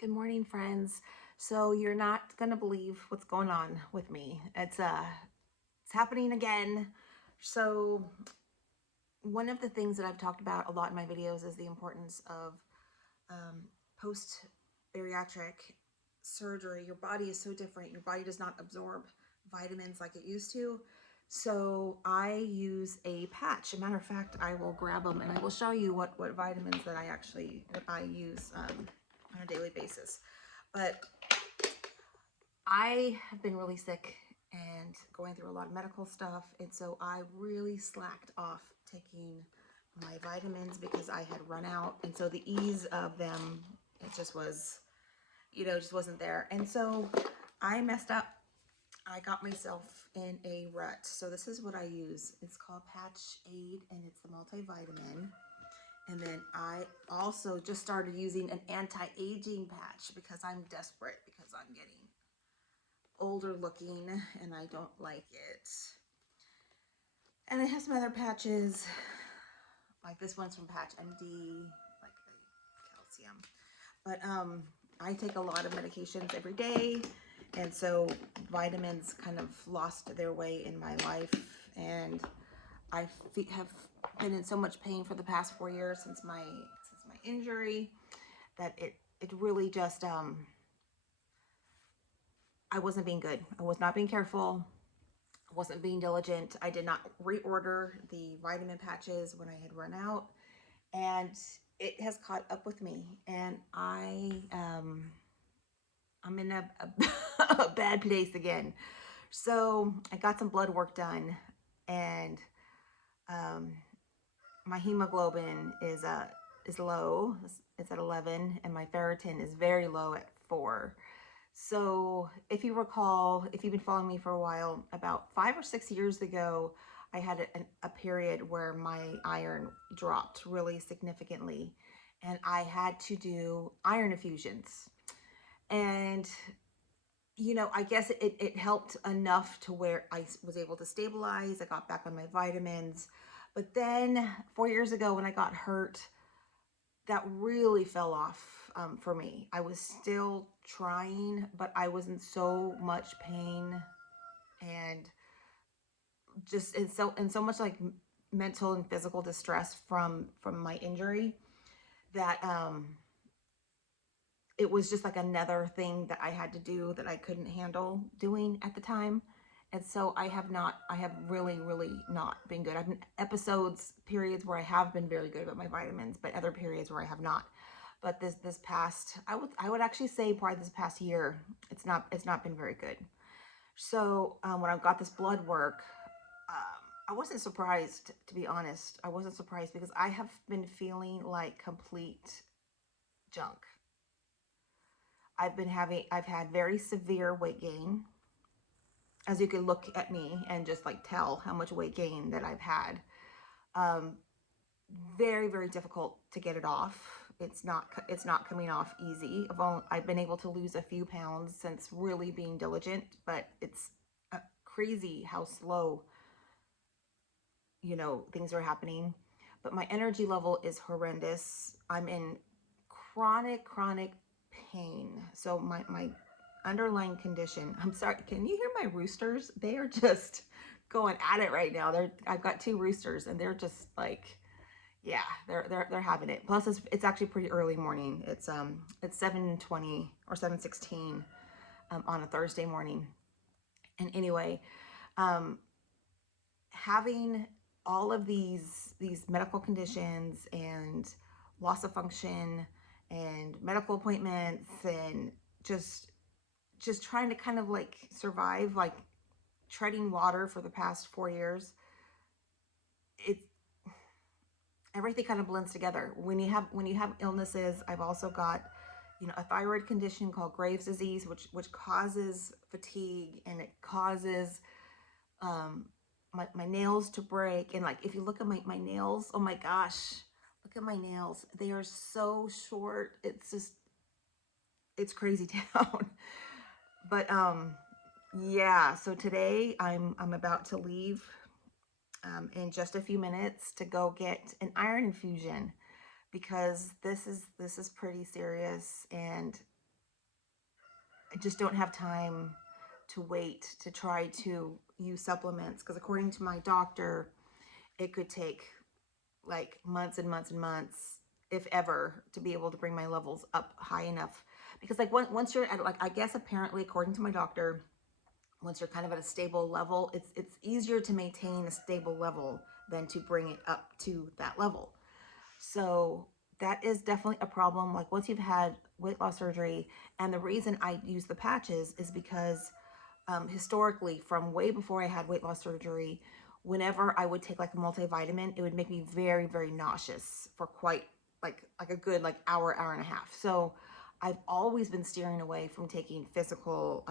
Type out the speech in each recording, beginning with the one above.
Good morning, friends. So you're not gonna believe what's going on with me. It's happening again. So one of the things that I've talked about a lot in my videos is the importance of post bariatric surgery. Your body is so different. Your body does not absorb vitamins like it used to. So I use a patch. As a matter of fact, I will grab them and I will show you what vitamins that I use on a daily basis. But I have been really sick and going through a lot of medical stuff, and so I really slacked off taking my vitamins because I had run out, and so the ease of them, it just was, just wasn't there. And so I messed up. I got myself in a rut. So this is what I use. It's called Patch Aid, and it's the multivitamin. And then I also just started using an anti-aging patch because I'm desperate because I'm getting older looking and I don't like it. And I have some other patches, like this one's from Patch MD, like the calcium. But I take a lot of medications every day, and so vitamins kind of lost their way in my life, and I have been in so much pain for the past 4 years since my injury that it really just I wasn't being good. I was not being careful. I wasn't being diligent. I did not reorder the vitamin patches when I had run out, and it has caught up with me. And I'm in a bad place again. So I got some blood work done, and um, my hemoglobin is low. It's at 11, and my ferritin is very low at 4. So if you recall, if you've been following me for a while, about 5 or 6 years ago, I had a period where my iron dropped really significantly, and I had to do iron infusions. And I guess it helped enough to where I was able to stabilize. I got back on my vitamins. But then 4 years ago, when I got hurt, that really fell off for me. I was still trying, but I was in so much pain and just in so much like mental and physical distress from my injury that it was just like another thing that I had to do that I couldn't handle doing at the time. And so I have really, really not been good. I've been periods where I have been very good about my vitamins, but other periods where I have not. But this past, I would actually say probably this past year, it's not been very good. So when I got this blood work, I wasn't surprised, to be honest. I wasn't surprised because I have been feeling like complete junk. I've had very severe weight gain. As you can look at me and just like tell how much weight gain that I've had. Um, Very, very difficult to get it off. It's not coming off easy. I've been able to lose a few pounds since really being diligent, but it's crazy how slow, things are happening. But my energy level is horrendous. I'm in chronic pain. So my underlying condition, I'm sorry, can you hear my roosters? They are just going at it right now. I've got two roosters and they're just like, yeah, they're having it. Plus it's actually pretty early morning. It's 7:20 or 7:16 on a Thursday morning. And anyway, um having all of these medical conditions and loss of function and medical appointments and just trying to kind of like survive, like treading water for the past 4 years. It Everything kind of blends together. When you have illnesses, I've also got a thyroid condition called Graves' disease, which causes fatigue, and it causes um, my nails to break. And like, if you look at my nails, oh my gosh, look at my nails. They are so short. It's crazy town. But yeah, so today I'm about to leave in just a few minutes to go get an iron infusion because this is pretty serious, and I just don't have time to wait to try to use supplements, because according to my doctor, it could take like months and months and months, if ever, to be able to bring my levels up high enough. Because like once you're at, like, I guess apparently according to my doctor, once you're kind of at a stable level, it's easier to maintain a stable level than to bring it up to that level. So that is definitely a problem. Like once you've had weight loss surgery, and the reason I use the patches is because historically, from way before I had weight loss surgery, whenever I would take like a multivitamin, it would make me very, very nauseous for quite like a good like hour and a half. So I've always been steering away from taking physical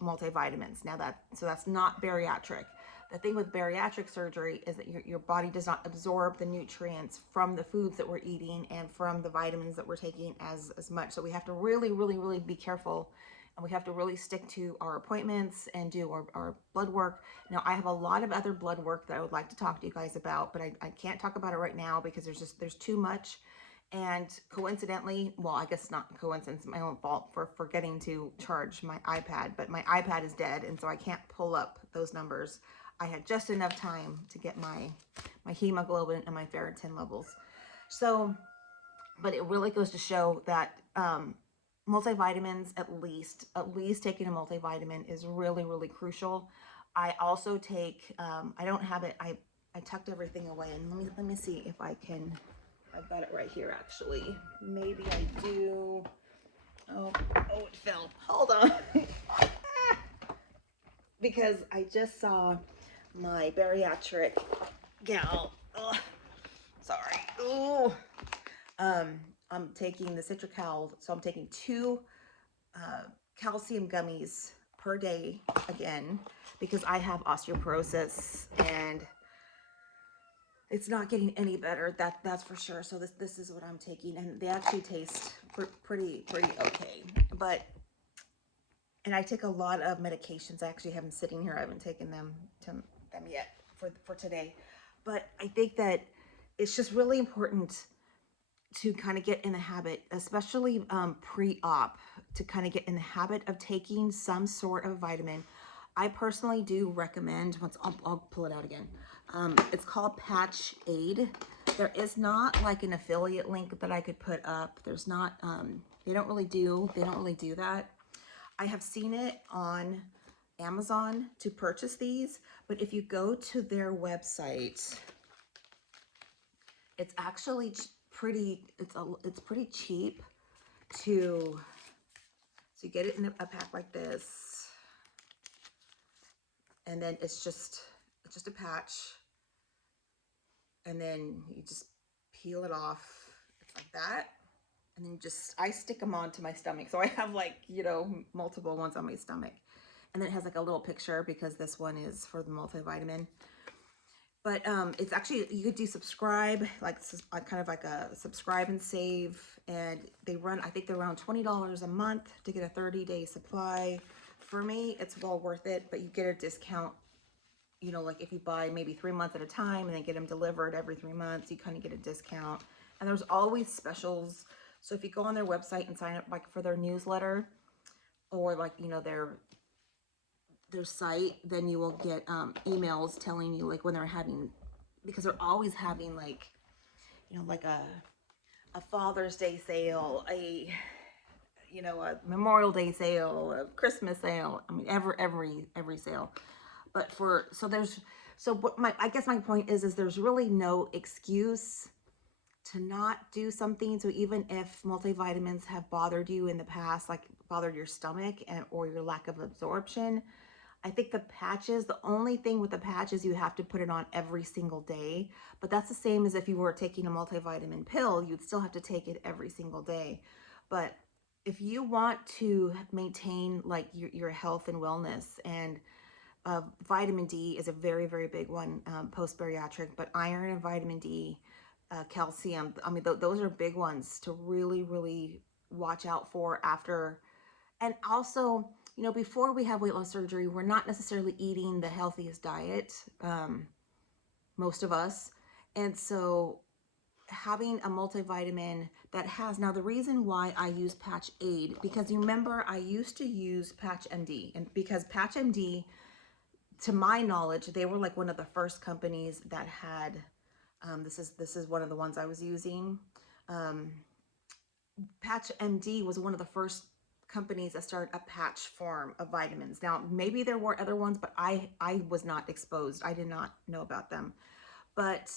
multivitamins. Now that's not bariatric. The thing with bariatric surgery is that your body does not absorb the nutrients from the foods that we're eating and from the vitamins that we're taking as much. So we have to really, really, really be careful, and we have to really stick to our appointments and do our blood work. Now, I have a lot of other blood work that I would like to talk to you guys about, but I can't talk about it right now because there's too much. And coincidentally, well, I guess not coincidence, my own fault for forgetting to charge my iPad, but my iPad is dead, and so I can't pull up those numbers. I had just enough time to get my hemoglobin and my ferritin levels. So, but it really goes to show that multivitamins, at least taking a multivitamin is really, really crucial. I also take, I don't have it, I tucked everything away, and let me see if I can, I've got it right here actually. Maybe I do. Oh, it fell. Hold on. Because I just saw my bariatric gal. Ugh, sorry. Ooh. I'm taking the Citracal, so I'm taking 2 calcium gummies per day again, because I have osteoporosis and it's not getting any better. That's for sure. So this is what I'm taking, and they actually taste pretty okay. And I take a lot of medications. I actually have them sitting here. I haven't taken them yet for today. But I think that it's just really important to kind of get in the habit, especially pre-op, to kind of get in the habit of taking some sort of vitamin. I personally do recommend, I'll pull it out again. It's called Patch Aid. There is not like an affiliate link that I could put up. There's not, they don't really do that. I have seen it on Amazon to purchase these, but if you go to their website, it's actually it's pretty cheap to, so you get it in a pack like this, and then it's just a patch, and then you just peel it off. It's like that, and then I stick them onto my stomach, so I have like, you know, multiple ones on my stomach, and then it has like a little picture because this one is for the multivitamin. But it's actually, you could do subscribe, like kind of like a subscribe and save, and they run, I think they're around $20 a month to get a 30-day supply. For me, it's well worth it, but you get a discount, you know, like if you buy maybe 3 months at a time and then get them delivered every 3 months, you kind of get a discount. And there's always specials. So if you go on their website and sign up like for their newsletter, or like, you know, their site, then you will get emails telling you like when they're having, because they're always having like, you know, like a Father's Day sale, a, you know, a Memorial Day sale, a Christmas sale. I mean, every sale. But I guess my point is there's really no excuse to not do something. So even if multivitamins have bothered you in the past, like bothered your stomach or your lack of absorption, I think the patches, the only thing with the patches, you have to put it on every single day. But that's the same as if you were taking a multivitamin pill, you'd still have to take it every single day. But if you want to maintain like your health and wellness, and vitamin D is a very, very big one post-bariatric, but iron and vitamin D, calcium, I mean, those are big ones to really, really watch out for after. And also, you know, before we have weight loss surgery, we're not necessarily eating the healthiest diet, most of us. And so having a multivitamin that has, now the reason why I use Patch Aid, because you remember I used to use Patch MD, and because Patch MD, to my knowledge, they were like one of the first companies that had, this is one of the ones I was using. Patch MD was one of the first companies that started a patch form of vitamins. Now, maybe there were other ones, but I was not exposed. I did not know about them. But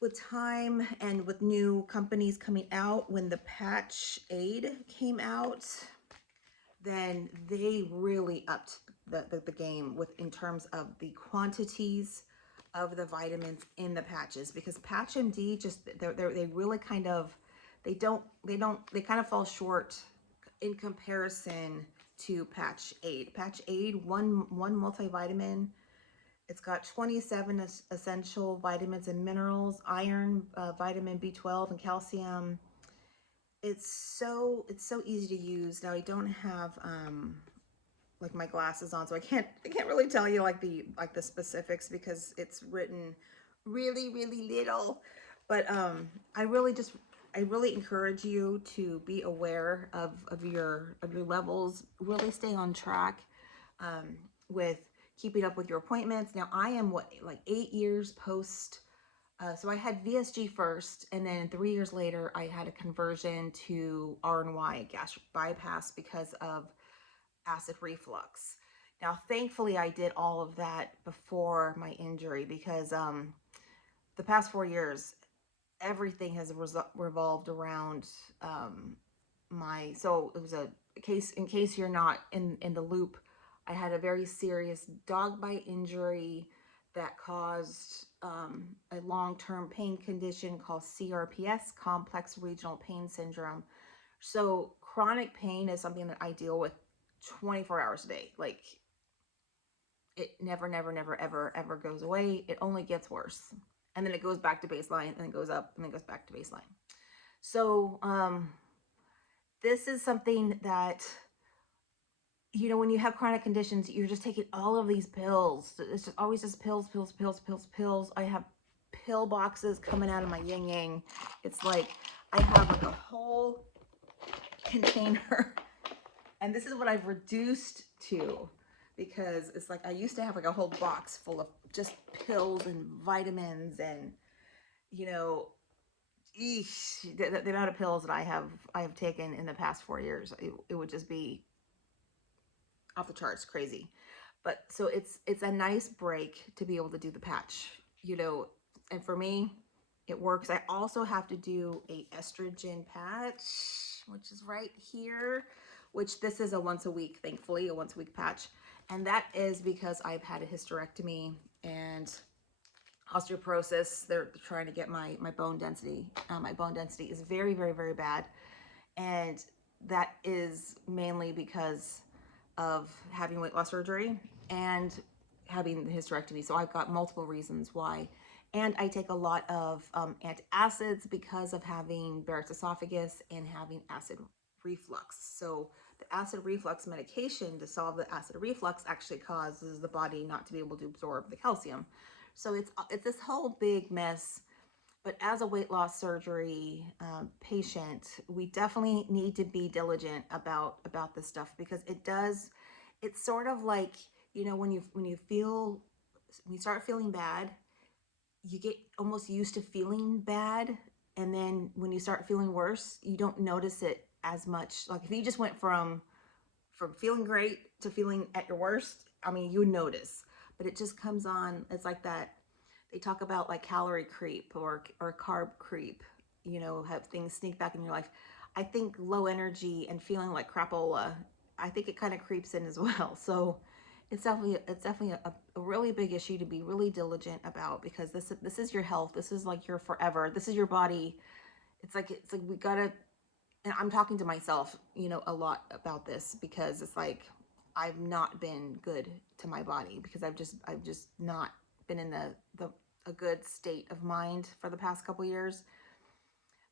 with time and with new companies coming out, when the Patch Aid came out, then they really upped the game with in terms of the quantities of the vitamins in the patches, because Patch MD just they really kind of they kind of fall short in comparison to Patch Aid. Patch Aid, one multivitamin, it's got 27 essential vitamins and minerals, iron, vitamin B12, and calcium. It's so easy to use. Now I don't have like my glasses on, so I can't really tell you like the specifics because it's written really little. But I really encourage you to be aware of your levels. Really stay on track with keeping up with your appointments. Now I am like 8 years post. So I had VSG first, and then 3 years later, I had a conversion to RNY, gastric bypass, because of acid reflux. Now, thankfully, I did all of that before my injury, because the past 4 years, everything has revolved around so it was a case, in case you're not in the loop, I had a very serious dog bite injury that caused a long-term pain condition called CRPS, complex regional pain syndrome. So chronic pain is something that I deal with 24 hours a day. Like, it never ever goes away. It only gets worse, and then it goes back to baseline, and it goes up, and then goes back to baseline. So this is something that, you know, when you have chronic conditions, you're just taking all of these pills. It's just always just pills. I have pill boxes coming out of my yin yang. It's like I have like a whole container, and this is what I've reduced to, because it's like I used to have like a whole box full of just pills and vitamins, and you know, the amount of pills that I have taken in the past 4 years, it would just be off the charts, crazy. But so it's a nice break to be able to do the patch, you know, and for me, it works. I also have to do a estrogen patch, which is right here, which this is a once a week, thankfully, a once a week patch. And that is because I've had a hysterectomy and osteoporosis. They're trying to get my bone density. My bone density is very bad. And that is mainly because of having weight loss surgery and having the hysterectomy. So I've got multiple reasons why. And I take a lot of antacids because of having Barrett's esophagus and having acid reflux. So the acid reflux medication to solve the acid reflux actually causes the body not to be able to absorb the calcium. So it's this whole big mess. But as a weight loss surgery patient, we definitely need to be diligent about this stuff, because it's sort of like, you know, when you start feeling bad, you get almost used to feeling bad, and then when you start feeling worse, you don't notice it as much. Like if you just went from feeling great to feeling at your worst, I mean, you would notice, but it just comes on. It's like that. They talk about like calorie creep or carb creep, you know, have things sneak back in your life. I think low energy and feeling like crapola, I think it kind of creeps in as well. So it's definitely a really big issue to be really diligent about, because this is your health. This is like your forever. This is your body. It's like we gotta, and I'm talking to myself, you know, a lot about this, because it's like I've not been good to my body, because I've just not been in a good state of mind for the past couple years.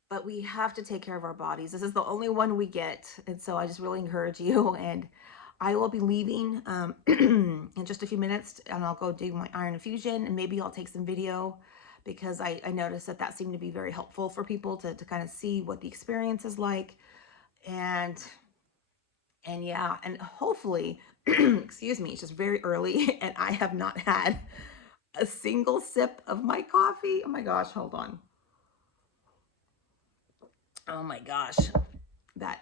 But we have to take care of our bodies. This is the only one we get, and so I just really encourage you. And I will be leaving in just a few minutes, and I'll go do my iron infusion, and maybe I'll take some video, because I noticed that seemed to be very helpful for people to kind of see what the experience is like. And yeah, and hopefully, excuse me, it's just very early and I have not had a single sip of my coffee. Oh my gosh, hold on. Oh my gosh, if I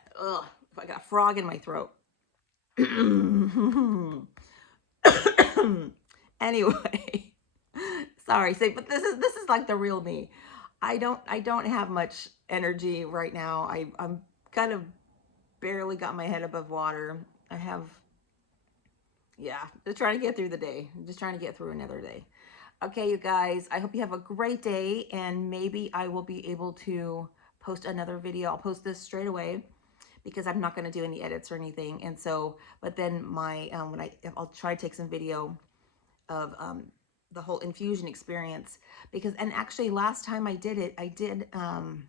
got a frog in my throat. Anyway, sorry, but this is like the real me. I don't have much energy right now. I'm kind of barely got my head above water. I have, yeah, just trying to get through the day. Just trying to get through another day. Okay, you guys, I hope you have a great day, and maybe I will be able to post another video. I'll post this straight away because I'm not going to do any edits or anything. And so, but then I'll try to take some video of the whole infusion experience, because, and actually last time I did it, I did, I'm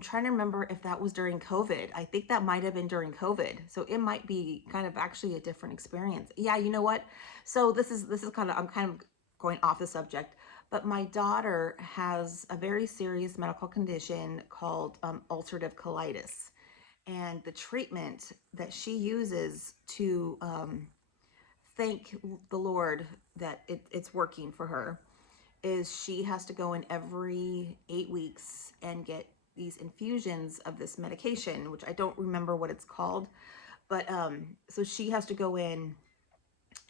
trying to remember if that was during COVID. I think that might have been during COVID. So it might be kind of actually a different experience. Yeah, you know what? So this is kind of, I'm kind of going off the subject, but my daughter has a very serious medical condition called ulcerative colitis. And the treatment that she uses to thank the Lord that it's working for her is she has to go in every 8 weeks and get these infusions of this medication, which I don't remember what it's called. But so she has to go in,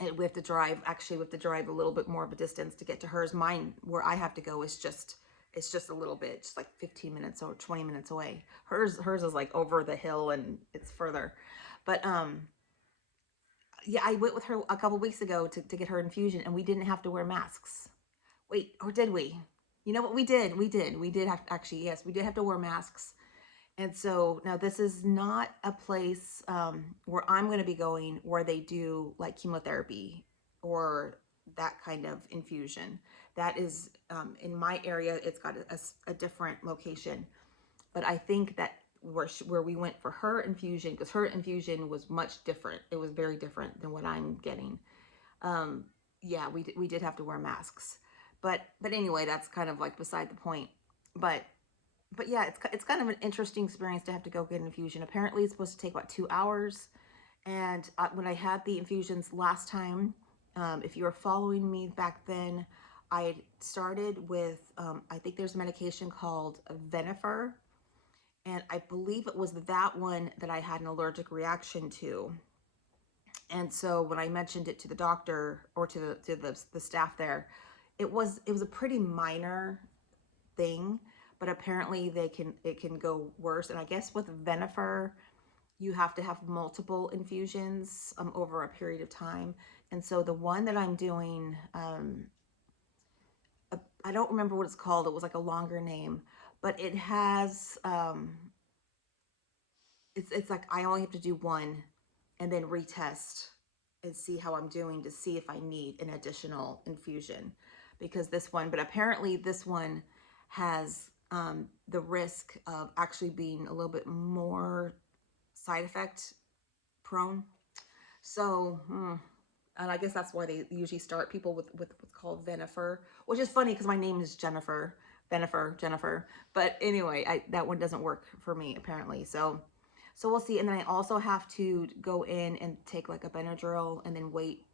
and we have to drive, actually we have to drive a little bit more of a distance to get to hers. Mine, where I have to go, is just, it's just a little bit, just like 15 minutes or 20 minutes away. Hers is like over the hill and it's further. But yeah, I went with her a couple weeks ago to get her infusion, and we didn't have to wear masks. Wait, or did we? You know what? We did. We did have to, actually, yes, we did have to wear masks. And so now this is not a place where I'm going to be going where they do like chemotherapy or that kind of infusion. That is in my area. It's got a different location. But I think that where we went for her infusion, because her infusion was much different. It was very different than what I'm getting. Yeah, we did have to wear masks. But anyway, that's kind of like beside the point. But yeah, it's kind of an interesting experience to have to go get an infusion. Apparently, it's supposed to take about 2 hours. And when I had the infusions last time, if you were following me back then, I started with I think there's a medication called Venifer, and I believe it was that one that I had an allergic reaction to. And so when I mentioned it to the doctor or to the staff there, it was a pretty minor thing, but apparently it can go worse. And I guess with Venifer, you have to have multiple infusions over a period of time. And so the one that I'm doing, I don't remember what it's called. It was like a longer name, but it has it's like I only have to do one and then retest and see how I'm doing to see if I need an additional infusion, because this one, but apparently this one has the risk of actually being a little bit more side effect prone. So, and I guess that's why they usually start people with what's called Venifer, which is funny because my name is Jennifer, Jennifer. But anyway, that one doesn't work for me apparently. So we'll see. And then I also have to go in and take like a Benadryl and then wait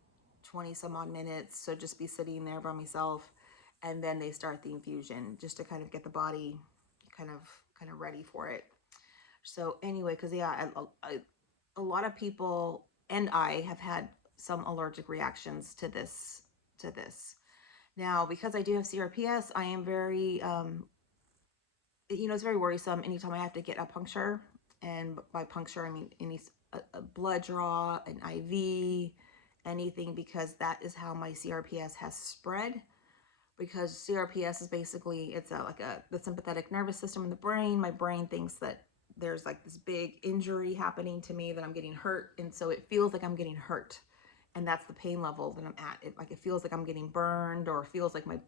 20 some odd minutes. So just be sitting there by myself, and then they start the infusion just to kind of get the body kind of ready for it. So anyway, because yeah, a lot of people and I have had some allergic reactions to this. Now, because I do have CRPS, I am very, it's very worrisome anytime I have to get a puncture. And by puncture, I mean a blood draw, an IV, anything, because that is how my CRPS has spread. Because CRPS is basically, it's the sympathetic nervous system in the brain. My brain thinks that there's like this big injury happening to me, that I'm getting hurt. And so it feels like I'm getting hurt. And that's the pain level that I'm at. It feels like I'm getting burned, or feels like my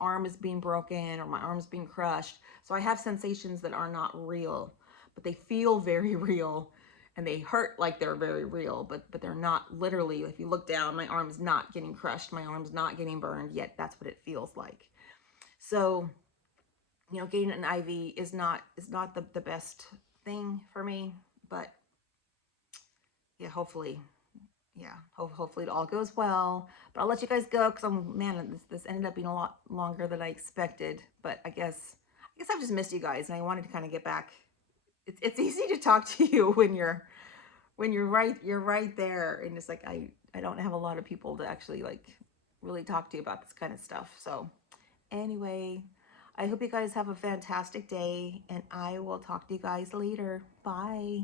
arm is being broken, or my arm's being crushed. So I have sensations that are not real, but they feel very real. and they hurt like they're very real, but they're not literally. If you look down, my arm's not getting crushed, my arm's not getting burned, yet that's what it feels like. So, you know, getting an IV is not the best thing for me, but yeah, hopefully, yeah, hopefully it all goes well. But I'll let you guys go because man, this ended up being a lot longer than I expected. But I guess I've just missed you guys, and I wanted to kind of get back. It's easy to talk to you when you're right there, and it's like I don't have a lot of people to actually like really talk to you about this kind of stuff. So anyway, I hope you guys have a fantastic day, and I will talk to you guys later. Bye.